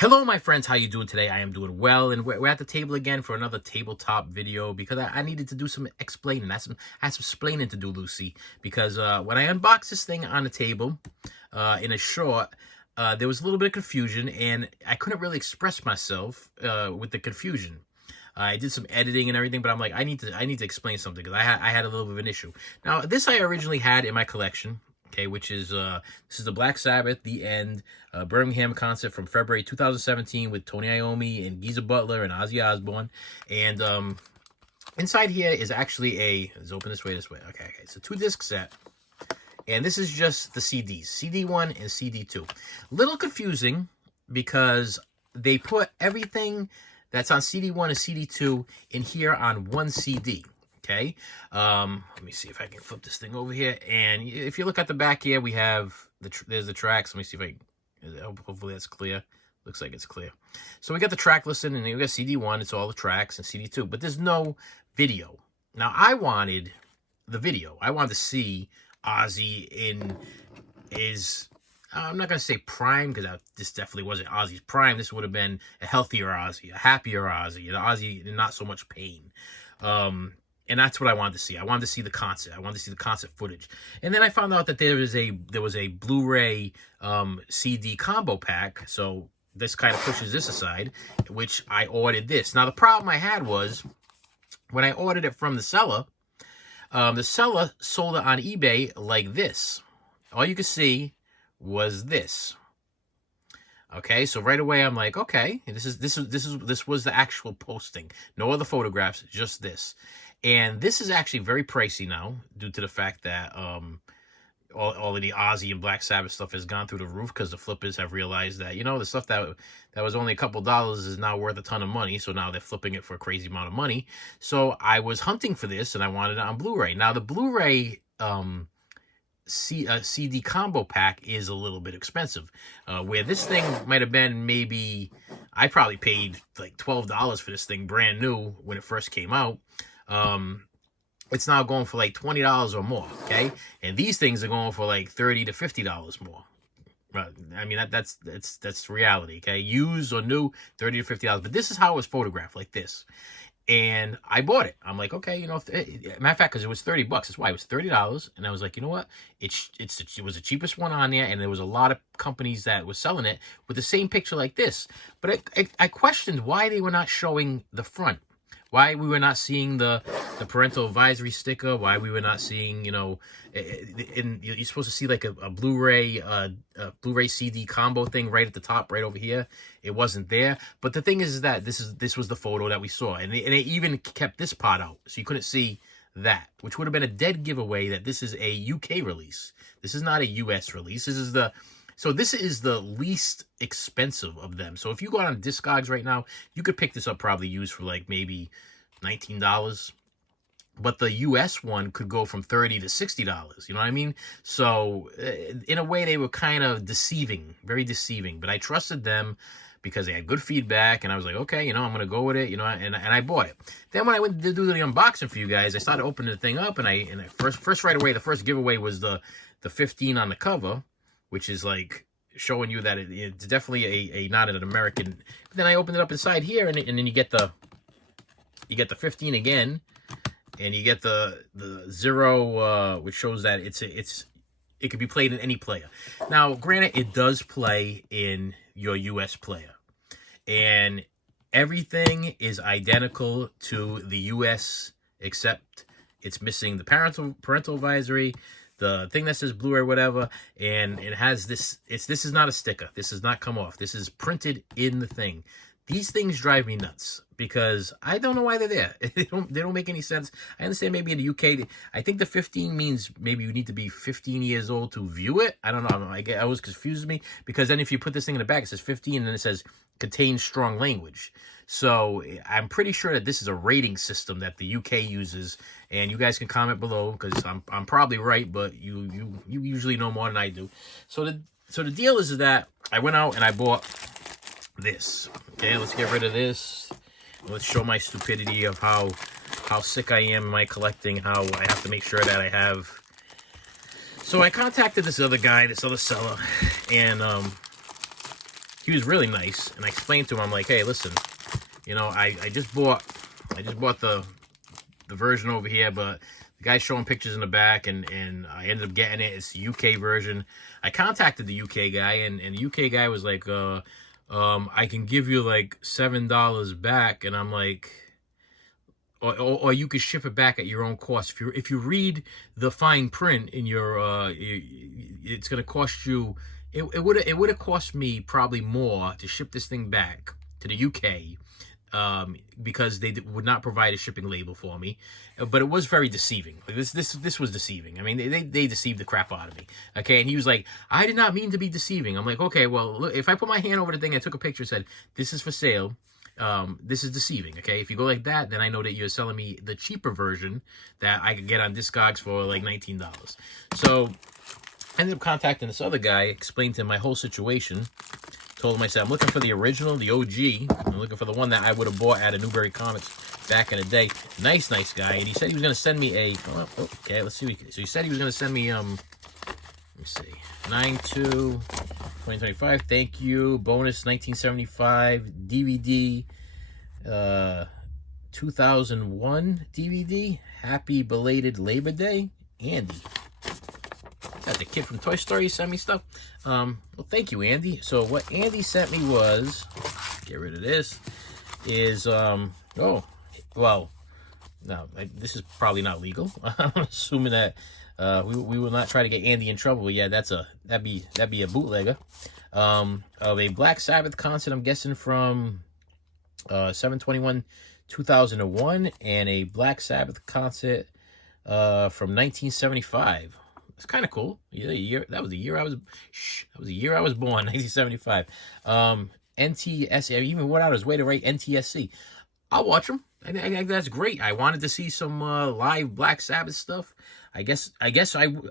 Hello, my friends. How you doing today? I am doing well, and we're at the table again for another tabletop video because I needed to do some explaining. I had some explaining to do, Lucy, because when I unboxed this thing on the table in a short, there was a little bit of confusion, and I couldn't really express myself with the confusion. I did some editing and everything, but I'm like, I need to explain something because I had a little bit of an issue. Now, this I originally had in my collection. Okay, which is this is the Black Sabbath, The End, Birmingham concert from February 2017 with Tony Iommi and Geezer Butler and Ozzy Osbourne. And inside here is actually let's open this way. Okay, it's a 2-disc set. And this is just the CDs, CD1 and CD2. Little confusing because they put everything that's on CD1 and CD2 in here on one CD. Okay, let me see if I can flip this thing over here. And if you look at the back here, we have there's the tracks. Let me see if hopefully that's clear. Looks like it's clear. So we got the track listing, and then we got CD1. It's all the tracks, and CD2, but there's no video. Now I wanted the video. I wanted to see Ozzy in his, I'm not going to say prime, because this definitely wasn't Ozzy's prime. This would have been a healthier Ozzy, a happier Ozzy, an Ozzy in not so much pain. And that's what I wanted to see. I wanted to see the concert. I wanted to see the concert footage. And then I found out that there was a Blu-ray CD combo pack. So this kind of pushes this aside, which I ordered this. Now, the problem I had was when I ordered it from the seller sold it on eBay like this. All you could see was this. Okay, so right away I'm like, okay, this was the actual posting. No other photographs, just this. And this is actually very pricey now due to the fact that all of the Ozzy and Black Sabbath stuff has gone through the roof because the flippers have realized that, the stuff that was only a couple dollars is now worth a ton of money. So now they're flipping it for a crazy amount of money. So I was hunting for this and I wanted it on Blu-ray. Now the Blu-ray CD combo pack is a little bit expensive, where this thing might have been maybe, I probably paid like $12 for this thing brand new when it first came out. It's now going for like $20 or more. Okay, and these things are going for like $30 to $50 more. I mean, that's reality. Okay, used or new, $30 to $50. But this is how it was photographed, like this. And I bought it. I'm like, okay, matter of fact, because it was $30. That's why it was $30. And I was like, you know what? It was the cheapest one on there, and there was a lot of companies that was selling it with the same picture like this. But I questioned why they were not showing the front. Why we were not seeing the parental advisory sticker, why we were not seeing, you're supposed to see like a Blu-ray CD combo thing right at the top, right over here. It wasn't there. But the thing is that this was the photo that we saw, and they even kept this part out, so you couldn't see that, which would have been a dead giveaway that this is a UK release. This is not a US release. This is the least expensive of them. So if you go on Discogs right now, you could pick this up probably used for like maybe $19. But the US one could go from $30 to $60. You know what I mean? So in a way, they were kind of deceiving, very deceiving. But I trusted them because they had good feedback, and I was like, okay, I'm going to go with it, and I bought it. Then when I went to do the unboxing for you guys, I started opening the thing up, and I first right away, the first giveaway was the 15 on the cover, which is like showing you that it's definitely a not an American. But then I opened it up inside here, and then you get the 15 again, and you get the 0, which shows that it could be played in any player. Now, granted, it does play in your US player, and everything is identical to the US except it's missing the parental advisory, the thing that says Blu-ray, whatever, and it has this. This is not a sticker. This does not come off. This is printed in the thing. These things drive me nuts because I don't know why they're there. They don't make any sense. I understand maybe in the UK, I think the 15 means maybe you need to be 15 years old to view it. I don't know. I was confused me because then if you put this thing in the back, it says 15, and then it says contains strong language. So I'm pretty sure that this is a rating system that the UK uses, and you guys can comment below because I'm probably right, but you usually know more than I do. So the deal is that I went out and I bought this. Okay, let's get rid of this. Let's show my stupidity of how sick I am in my collecting, how I have to make sure that I have. So I contacted this other guy, this other seller, and he was really nice, and I explained to him, I'm like, hey, listen, you know, I just bought the version over here, but the guy's showing pictures in the back, and I ended up getting it. It's the UK version. I contacted the UK guy, and the UK guy was like, I can give you like $7 back, and I'm like, or you could ship it back at your own cost. If you read the fine print in your it's gonna cost you. It would have cost me probably more to ship this thing back to the UK, because they would not provide a shipping label for me. But it was very deceiving. Like this was deceiving. I mean, they deceived the crap out of me. Okay, and he was like, I did not mean to be deceiving. I'm like, okay, well, look, if I put my hand over the thing, I took a picture, said this is for sale. This is deceiving. Okay, if you go like that, then I know that you're selling me the cheaper version that I could get on Discogs for like $19. So I ended up contacting this other guy, explained to him my whole situation. Told him, I said, I'm looking for the original, the OG. I'm looking for the one that I would have bought at a Newberry Comics back in the day. Nice guy. And he said he was going to send me a... Oh, okay, let's see. So he said he was going to send me... Let me see. 9/2/2025. Thank you. Bonus 1975 DVD. 2001 DVD. Happy belated Labor Day. Andy. The kid from Toy Story sent me stuff. Well, thank you, Andy. So what Andy sent me was, get rid of this, is oh, well, no, this is probably not legal. I'm assuming that we will not try to get Andy in trouble. But yeah, that'd be a bootlegger of a Black Sabbath concert. I'm guessing from 7/21/2001, and a Black Sabbath concert from 1975. It's kind of cool. Yeah, that was the year I was. That was the year I was born, 1975. NTSC. I even went out his way to write NTSC. I'll watch them. I think that's great. I wanted to see some live Black Sabbath stuff. I guess I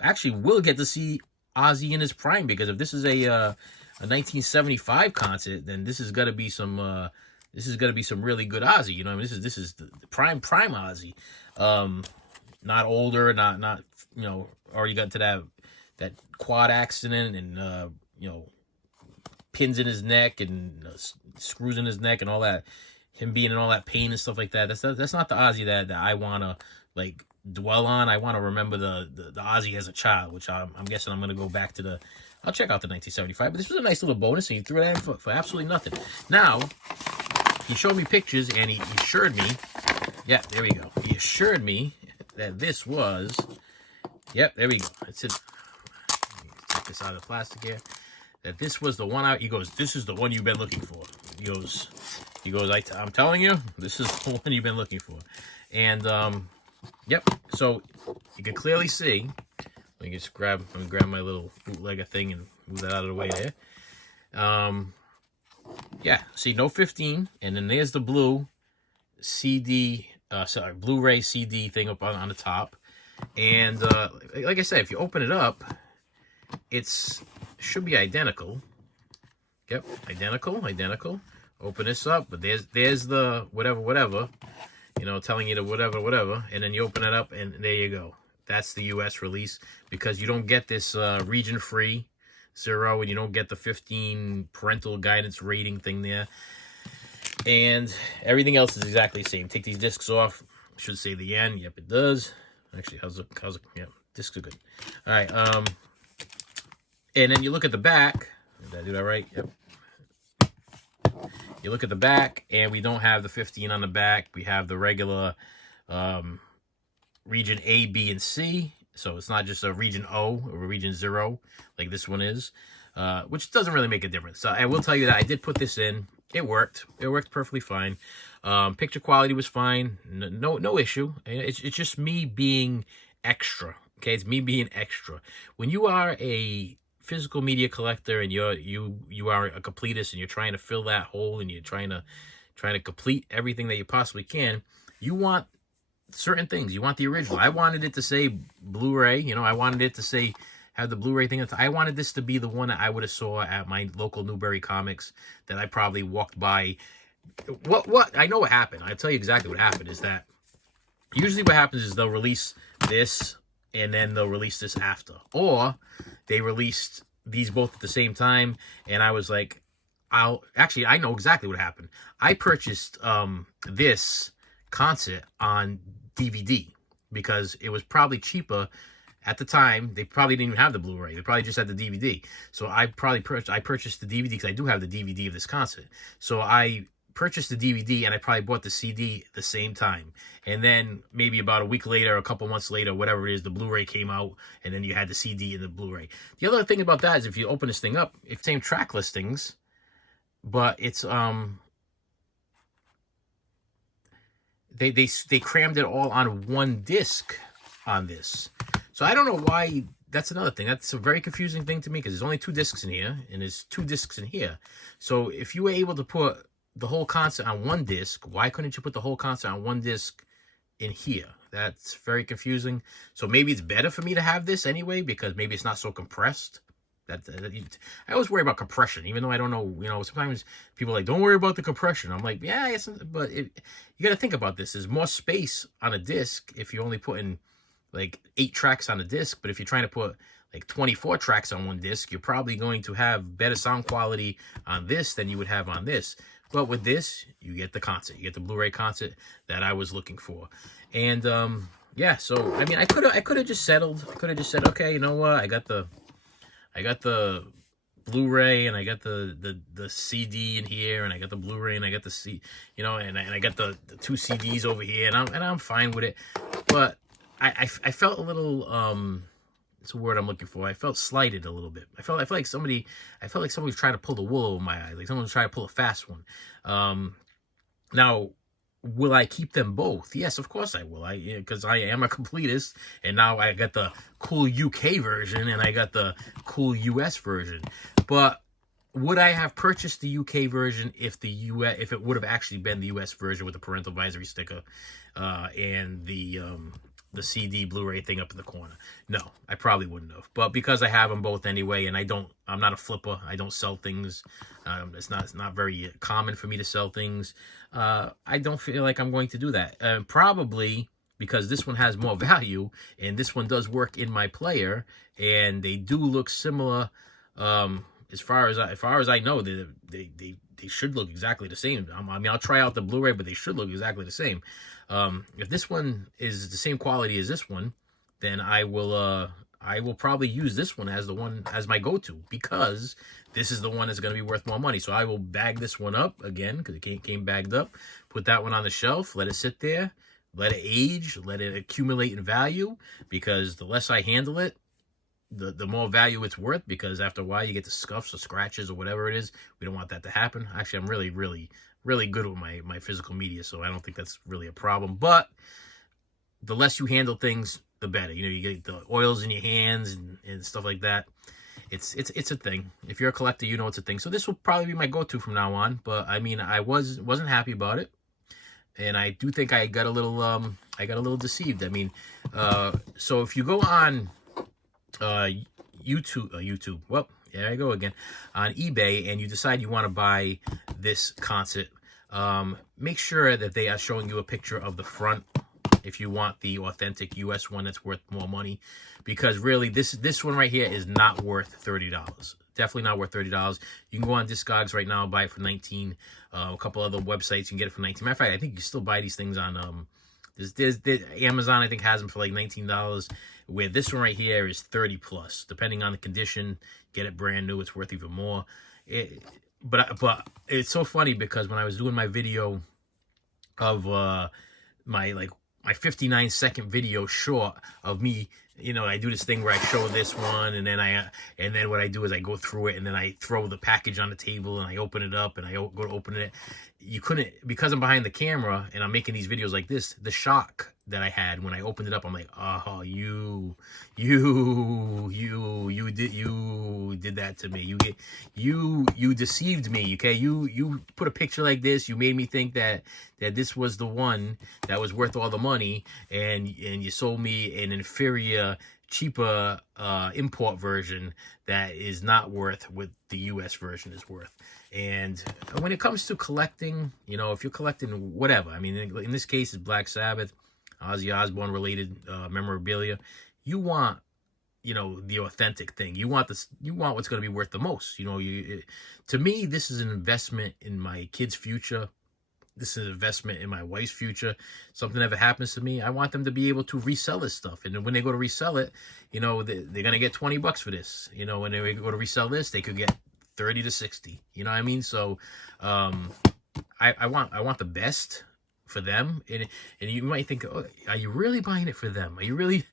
actually will get to see Ozzy in his prime, because if this is a 1975 concert, then this is gonna be some. This is gonna be some really good Ozzy. You know, I mean, this is the prime Ozzy. Not older, not you know, already got to that quad accident, and you know, pins in his neck and screws in his neck and all that, him being in all that pain and stuff like that. That's not the Ozzy that I want to like dwell on. I want to remember the Ozzy as a child, which I'm guessing I'm going to go back to I'll check out the 1975, but this was a nice little bonus, and he threw that in for absolutely nothing. Now, he showed me pictures, and he assured me, yeah, there we go. He assured me that this was, yep, there we go. It's it. Take this out of the plastic here. That this was the one. He goes, this is the one you've been looking for. He goes, I'm telling you, this is the one you've been looking for. And yep. So you can clearly see. Let me just grab my little bootlegger thing and move that out of the way there. Yeah. See, no 15, and then there's the blue CD. Blu-ray CD thing up on the top. And like I said, if you open it up, should be identical. Yep, identical. Open this up, but there's the whatever, you know, telling you the whatever, and then you open it up, and there you go. That's the US release, because you don't get this region-free 0, and you don't get the 15 parental guidance rating thing there. And everything else is exactly the same. Take these discs off. Should say the end. Yep, it does. Actually, how's it? Yeah, discs are good. All right. And then you look at the back. Did I do that right? Yep. You look at the back, and we don't have the 15 on the back. We have the regular region A, B, and C. So it's not just a region O or a region 0 like this one is, which doesn't really make a difference. So I will tell you that I did put this in. It worked. It worked perfectly fine. Picture quality was fine. No issue. It's just me being extra. Okay, it's me being extra. When you are a physical media collector, and you are a completist, and you're trying to fill that hole, and you're trying to complete everything that you possibly can, you want certain things. You want the original. I wanted it to say Blu-ray. You know, I wanted it to say, have the Blu-ray thing. I wanted this to be the one that I would have saw at my local Newberry Comics, that I probably walked by. What I know what happened. I'll tell you exactly what happened. Is that usually what happens is they'll release this, and then they'll release this after, or they released these both at the same time, and I was like, I know exactly what happened. I purchased this concert on DVD because it was probably cheaper at the time. They probably didn't even have the Blu-ray. They probably just had the DVD. So I purchased the DVD because I do have the DVD of this concert. So I purchased the DVD and I probably bought the CD at the same time. And then maybe about a week later, a couple months later, whatever it is, the Blu-ray came out, and then you had the CD and the Blu-ray. The other thing about that is if you open this thing up, it's same track listings, but it's they crammed it all on one disc on this. So I don't know why. That's another thing. That's a very confusing thing to me because there's only 2 discs in here and there's 2 discs in here. So if you were able to put the whole concert on one disc, why couldn't you put the whole concert on one disc in here? That's very confusing. So maybe it's better for me to have this anyway because maybe it's not so compressed. I always worry about compression, even though I don't know. You know, sometimes people are like, don't worry about the compression. I'm like, yeah, but you got to think about this. There's more space on a disc if you only put in like 8 tracks on a disc, but if you're trying to put like 24 tracks on one disc, you're probably going to have better sound quality on this than you would have on this. But with this, you get the concert, you get the Blu-ray concert that I was looking for. And yeah, so I mean, I could have just settled. I could have just said, okay, you know what, I got the Blu-ray and I got the CD in here, and I got the Blu-ray and I got the you know, and I got the 2 CDs over here, and I'm fine with it. But I felt a little it's a word I'm looking for. I felt slighted a little bit. I felt like somebody was trying to pull the wool over my eyes, like someone was trying to pull a fast one. Now, will I keep them both? Yes, of course I will. Because I am a completist, and now I got the cool UK version and I got the cool US version. But would I have purchased the UK version if it would have actually been the US version with the parental advisory sticker and the CD Blu-ray thing up in the corner? No, I probably wouldn't have. But because I have them both anyway, and I'm not a flipper. I don't sell things. It's not very common for me to sell things. I don't feel like I'm going to do that. Probably because this one has more value, and this one does work in my player, and they do look similar. As far as I know, they should look exactly the same. I mean, I'll try out the Blu-ray, but they should look exactly the same. If this one is the same quality as this one, then I will probably use this one as my go-to, because this is the one that's going to be worth more money. So I will bag this one up again because it came bagged up. Put that one on the shelf. Let it sit there. Let it age. Let it accumulate in value, because the less I handle it, the more value it's worth, because after a while you get the scuffs or scratches or whatever it is. We don't want that to happen. Actually, I'm really, really, really good with my physical media, so I don't think that's really a problem. But the less you handle things, the better. You know, you get the oils in your hands and stuff like that. It's a thing. If you're a collector, you know it's a thing. So this will probably be my go-to from now on. But I mean, I wasn't happy about it, and I do think I got a little deceived. I mean, so if you go on YouTube, well, there I go again, on eBay, and you decide you want to buy this concert, make sure that they are showing you a picture of the front if you want the authentic US one that's worth more money, because really this one right here is not worth $30. Definitely not worth $30. You can go on Discogs right now, buy it for $19. A couple other websites you can get it for $19. Matter of fact, I think you can still buy these things on there's Amazon, I think, has them for like $19, where this one right here is 30 plus. Depending on the condition, get it brand new, it's worth even more. But it's so funny because when I was doing my video of my 59-second video short of me, you know, I do this thing where I show this one, and then what I do is I go through it, and then I throw the package on the table, and I open it up, and I go to open it. You couldn't, because I'm behind the camera and I'm making these videos like this, the shock that I had when I opened it up, I'm like, oh, you did that to me. You deceived me. Okay, you put a picture like this. You made me think that this was the one that was worth all the money, and you sold me an inferior, cheaper import version that is not worth what the US version is worth. And when it comes to collecting, you know, if you're collecting whatever, I mean, in this case, it's Black Sabbath, Ozzy Osbourne related memorabilia, you want you know, the authentic thing. You want this, you want what's going to be worth the most. You know, to me, this is an investment in my kids' future. This is an investment in my wife's future. Something ever happens to me, I want them to be able to resell this stuff. And when they go to resell it, you know, they're going to get $20 for this. You know, when they go to resell this, they could get 30 to 60. You know what I mean? So I want the best for them. And you might think, oh, are you really buying it for them? Are you really?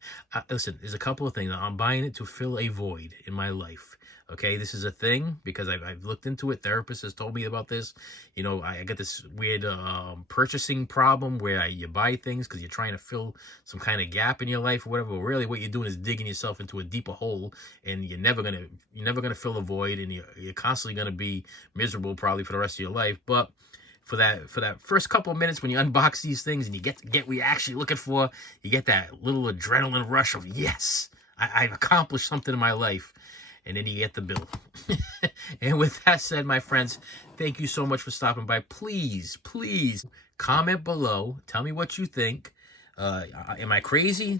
Listen, there's a couple of things. I'm buying it to fill a void in my life. Okay, this is a thing because I've looked into it. Therapist has told me about this. You know, I got this weird purchasing problem where you buy things because you're trying to fill some kind of gap in your life or whatever. But really, what you're doing is digging yourself into a deeper hole, and you're never gonna fill a void, and you're constantly gonna be miserable probably for the rest of your life. But for that first couple of minutes when you unbox these things and you get what you're actually looking for, you get that little adrenaline rush of, yes, I've accomplished something in my life. And then you get the bill. And with that said, my friends, thank you so much for stopping by. Please comment below. Tell me what you think. Am I crazy?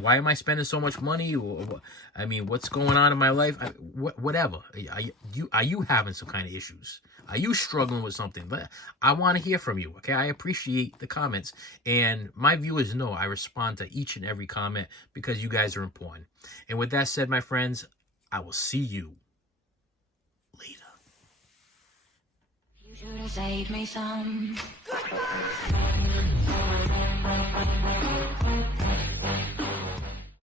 Why am I spending so much money? I mean, what's going on in my life? Whatever. Are you having some kind of issues? Are you struggling with something? But I want to hear from you. Okay, I appreciate the comments, and my viewers know I respond to each and every comment because you guys are important. And with that said, my friends, I will see you later. You should have saved me some.